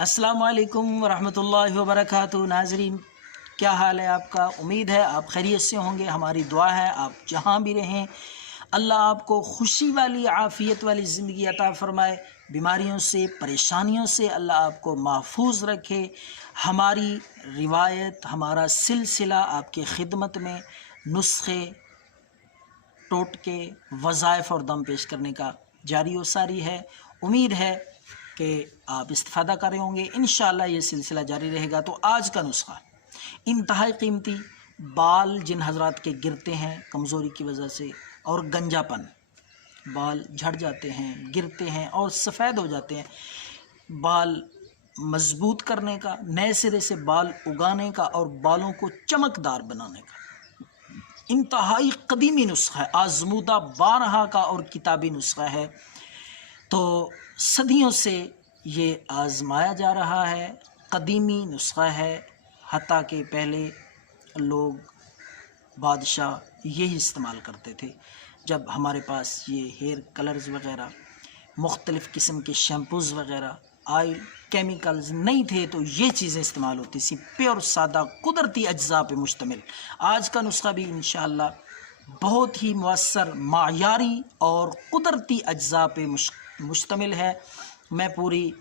अस्सलाम वालेकुम वरहमतुल्लाहि वबरकातुहू। नाज़रीन, क्या हाल है आपका? उम्मीद है आप खैरियत से होंगे। हमारी दुआ है आप जहाँ भी रहें अल्लाह आपको खुशी वाली आफ़ियत वाली ज़िंदगी अता फ़रमाए, बीमारियों से परेशानियों से अल्लाह आपको महफूज रखे। हमारी रिवायत, हमारा सिलसिला आपकी खिदमत में नुस्खे, टोटके, वज़ाइफ और दम पेश करने का जारी व सारी है। उम्मीद है कि आप इस्तिफ़ादा कर रहे होंगे। इंशाअल्लाह ये सिलसिला जारी रहेगा। तो आज का नुस्खा इंतहाई कीमती, बाल जिन हजरात के गिरते हैं कमज़ोरी की वजह से और गंजापन, बाल झड़ जाते हैं, गिरते हैं और सफ़ेद हो जाते हैं, बाल मजबूत करने का, नए सिरे से बाल उगाने का और बालों को चमकदार बनाने का इंतहाई कदीमी नुस्खा है, आज़मूदा बारहा का और किताबी नुस्खा है। तो सदियों से ये आज़माया जा रहा है, कदीमी नुस्खा है। हत्ता के पहले लोग, बादशाह यही इस्तेमाल करते थे। जब हमारे पास ये हेयर कलर्स वग़ैरह, मुख्तलिफ़ किस्म के शैम्पूज़ वग़ैरह, ऑयल, केमिकल्स नहीं थे, तो ये चीज़ें इस्तेमाल होती थी, प्योर सादा कुदरती अज्जा पे मुश्तमिल। आज का नुस्खा भी इंशाअल्लाह बहुत ही मुअस्सर, मायारी और कुदरती अज्जा पे मुश्तमिल है। मैं पूरी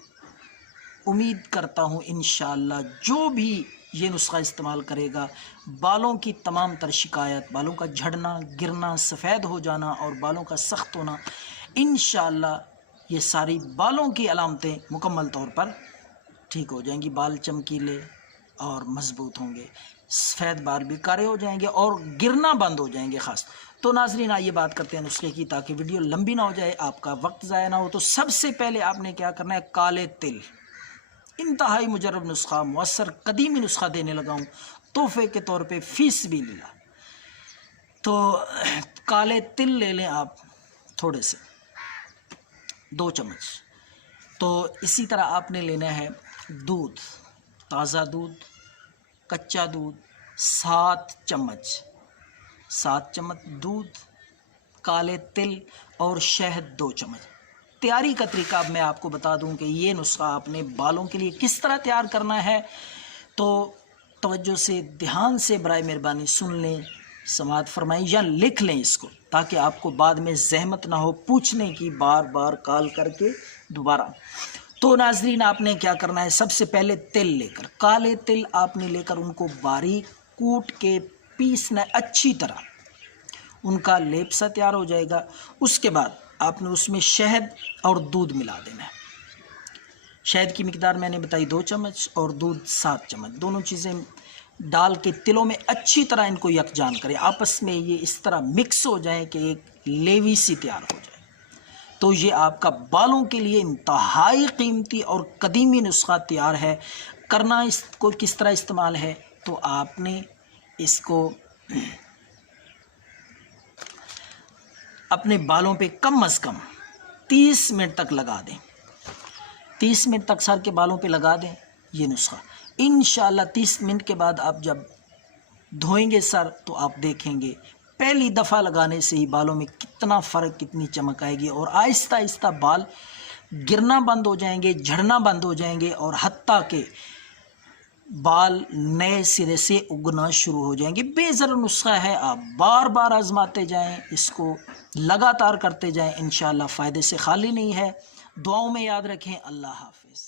उम्मीद करता हूँ इंशाअल्लाह जो भी ये नुस्खा इस्तेमाल करेगा, बालों की तमाम तर शिकायत, बालों का झड़ना, गिरना, सफ़ेद हो जाना और बालों का सख्त होना, इंशाअल्लाह ये सारी बालों की अलामतें मुकम्मल तौर पर ठीक हो जाएंगी। बाल चमकीले और मजबूत होंगे, सफ़ेद बाल भी कारे हो जाएंगे और गिरना बंद हो जाएंगे ख़ास। तो नाज़रीन, आइए बात करते हैं नुस्खे की, ताकि वीडियो लंबी ना हो जाए, आपका वक्त ज़ाया ना हो। तो सबसे पहले आपने क्या करना है, काले तिल, इंतहाई मुजर्रब नुस्खा, मुअस्सर कदीमी नुस्खा देने लगा हूँ तोहफे के तौर पे, फ़ीस भी लिया। तो काले तिल ले लें आप थोड़े से, 2 चम्मच। तो इसी तरह आपने लेना है दूध, ताज़ा दूध, कच्चा दूध 7 चम्मच, 7 चम्मच दूध, काले तिल और शहद 2 चम्मच। तैयारी का तरीका अब मैं आपको बता दूं कि ये नुस्खा आपने बालों के लिए किस तरह तैयार करना है। तो तवज्जो से, ध्यान से बराए मेहरबानी सुन लें, समाअत फरमाएं या लिख लें इसको, ताकि आपको बाद में ज़हमत ना हो पूछने की, बार बार कॉल करके दोबारा। तो नाज़रीन, आपने क्या करना है, सबसे पहले तिल लेकर, काले तिल आपने लेकर उनको बारीक कूट के पीसना है अच्छी तरह, उनका लेप सा तैयार हो जाएगा। उसके बाद आपने उसमें शहद और दूध मिला देना है। शहद की मिकदार मैंने बताई 2 चम्मच और दूध 7 चम्मच। दोनों चीज़ें डाल के तिलों में अच्छी तरह इनको यकजान करें, आपस में ये इस तरह मिक्स हो जाए कि एक लेवी सी तैयार हो जाए। तो ये आपका बालों के लिए इंतहाई कीमती और कदीमी नुस्खा तैयार है। करना इसको किस तरह इस्तेमाल है, तो आपने इसको अपने बालों पे कम अज़ कम 30 मिनट तक लगा दें। 30 मिनट तक सर के बालों पे लगा दें ये नुस्खा। इंशाअल्लाह 30 मिनट के बाद आप जब धोएंगे सर, तो आप देखेंगे पहली दफ़ा लगाने से ही बालों में कितना फ़र्क, कितनी चमक आएगी और आहिस्ता आहिस्ता बाल गिरना बंद हो जाएंगे, झड़ना बंद हो जाएंगे और हत्ता के बाल नए सिरे से उगना शुरू हो जाएंगे। बेज़र नुस्खा है, आप बार बार आजमाते जाएं, इसको लगातार करते जाएं, इंशाअल्लाह फ़ायदे से खाली नहीं है। दुआओं में याद रखें। अल्लाह हाफ़िज़।